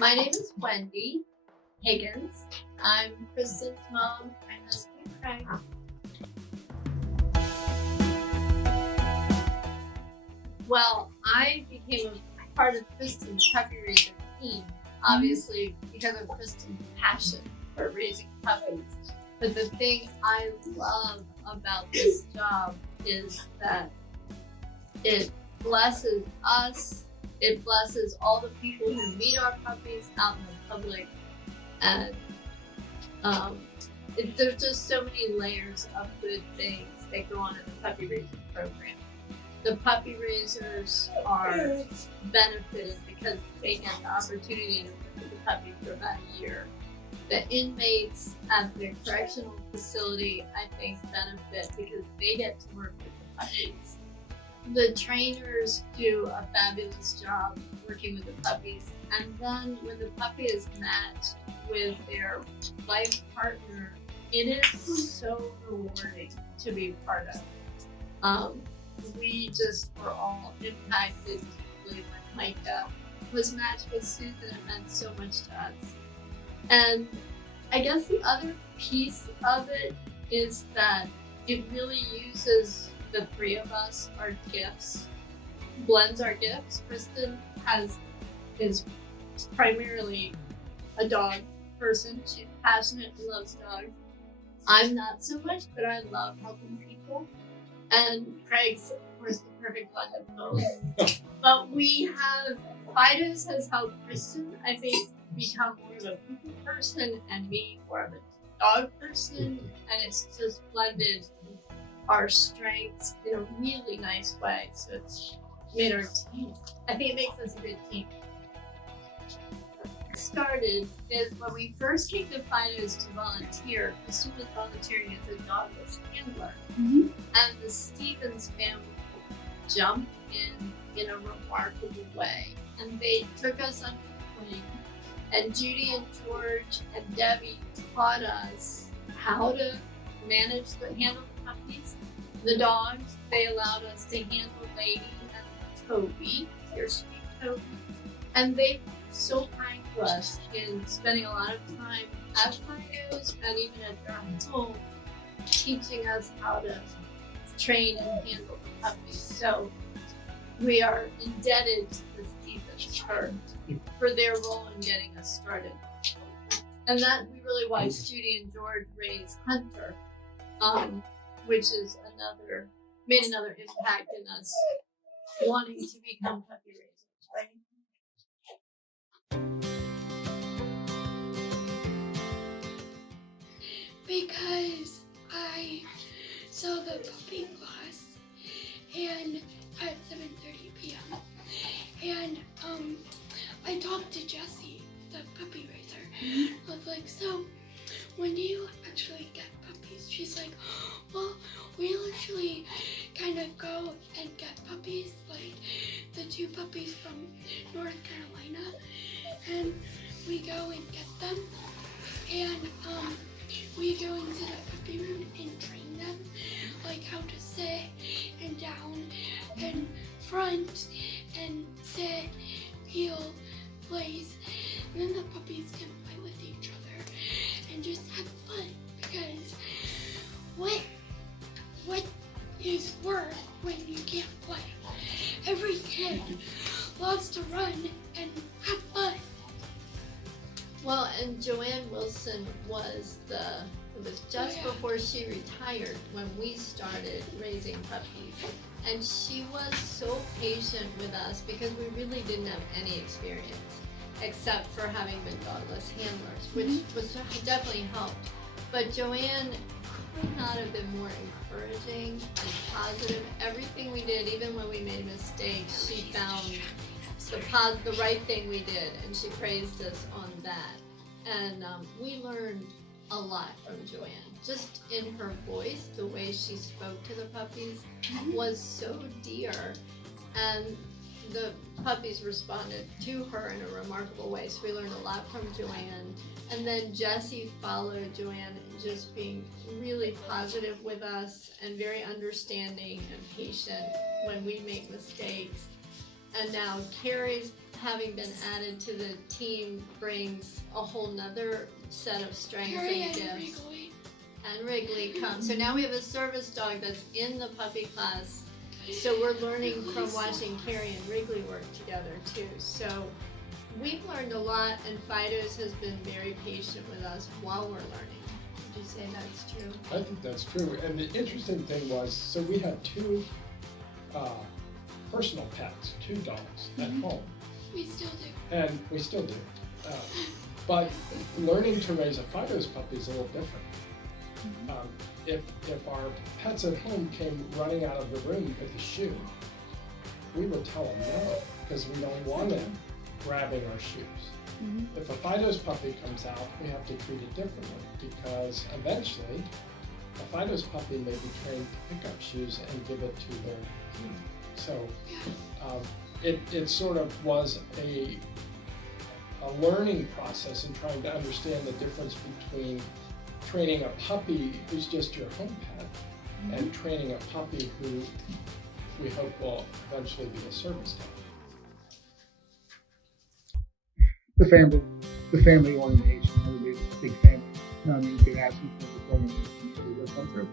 My name is Wendy Higgins. I'm Kristen's mom. My husband, Craig. Well, I became a part of Kristen's puppy raising team, obviously because of Kristen's passion for raising puppies. But the thing I love about this job is that it blesses us. It blesses all the people who meet our puppies out in the public, and there's just so many layers of good things that go on in the puppy raising program. The puppy raisers are benefited because they get the opportunity to work with the puppy for about a year. The inmates at the correctional facility, I think, benefit because they get to work with the puppies. The trainers do a fabulous job working with the puppies, and then when the puppy is matched with their life partner, it is so rewarding to be part of. We just were all impacted deeply when Micah was matched with Susan. It meant so much to us. And I guess the other piece of it is that it really uses the three of us, our gifts, blends our gifts. Kristen is primarily a dog person. She's passionate and loves dogs. I'm not so much, but I love helping people. And Craig's, of course, the perfect blend of both. But Fidos has helped Kristen, I think, become more of a people person and me more of a dog person. And it's just blended our strengths in a really nice way. So it's made our team. I think it makes us a good team. What started is when we first came to Fidos to volunteer, Kristen was volunteering as a dogless handler. Mm-hmm. And the Stevens family jumped in a remarkable way. And they took us under the wing. And Judy and George and Debbie taught us how to handle the puppies. The dogs, they allowed us to handle Lady and Toby, your sweet Toby. And they were so kind to us in spending a lot of time at Fidos and even at their home, teaching us how to train and handle the puppies. So we are indebted to the Stevens for their role in getting us started. And that we really watched Judy and George raise Hunter, which is made another impact in us wanting to become puppy raisers, right? Because I saw the puppy class and at 7:30 p.m. and I talked to Jessie, the puppy raiser. I was like, so when do you actually get puppies? She's like, well, we literally kind of go and get puppies, like the two puppies from North Carolina, and we go and get them, and we go into the puppy room and train them, like how to sit and down and front and sit, heel, place, and then the puppies can play with each other and just have fun, because what is work when you can't play? Every kid loves to run and have fun. Well, and Joanne Wilson was just before she retired when we started raising puppies. And she was so patient with us because we really didn't have any experience except for having been dogless handlers, which definitely helped. But Joanne could not have been more encouraging and positive. Everything we did, even when we made mistakes, she found the right thing we did, and she praised us on that. And we learned a lot from Joanne. Just in her voice, the way she spoke to the puppies was so dear, and the puppies responded to her in a remarkable way. So we learned a lot from Joanne. And then Jessie followed Joanne in just being really positive with us and very understanding and patient when we make mistakes. And now Carrie's having been added to the team brings a whole nother set of strengths Carrie and and gifts. Wrigley. And Wrigley comes. So now we have a service dog that's in the puppy class. So we're learning from watching Carrie and Wrigley work together too. So we've learned a lot, and Fido's has been very patient with us while we're learning. Would you say that's true? I think that's true. And the interesting thing was, so we had two personal pets, two dogs at home, We still do. and we still do. But learning to raise a Fido's puppy is a little different. If our pets at home came running out of the room with a shoe, we would tell them no, because we don't want them grabbing our shoes. If a Fido's puppy comes out, we have to treat it differently, because eventually a Fido's puppy may be trained to pick up shoes and give it to their team. So it sort of was a learning process in trying to understand the difference between training a puppy who's just your home pet and training a puppy who we hope will eventually be a service dog. The family orientation, everybody's a big family. You could ask them for this orientation, they will come through.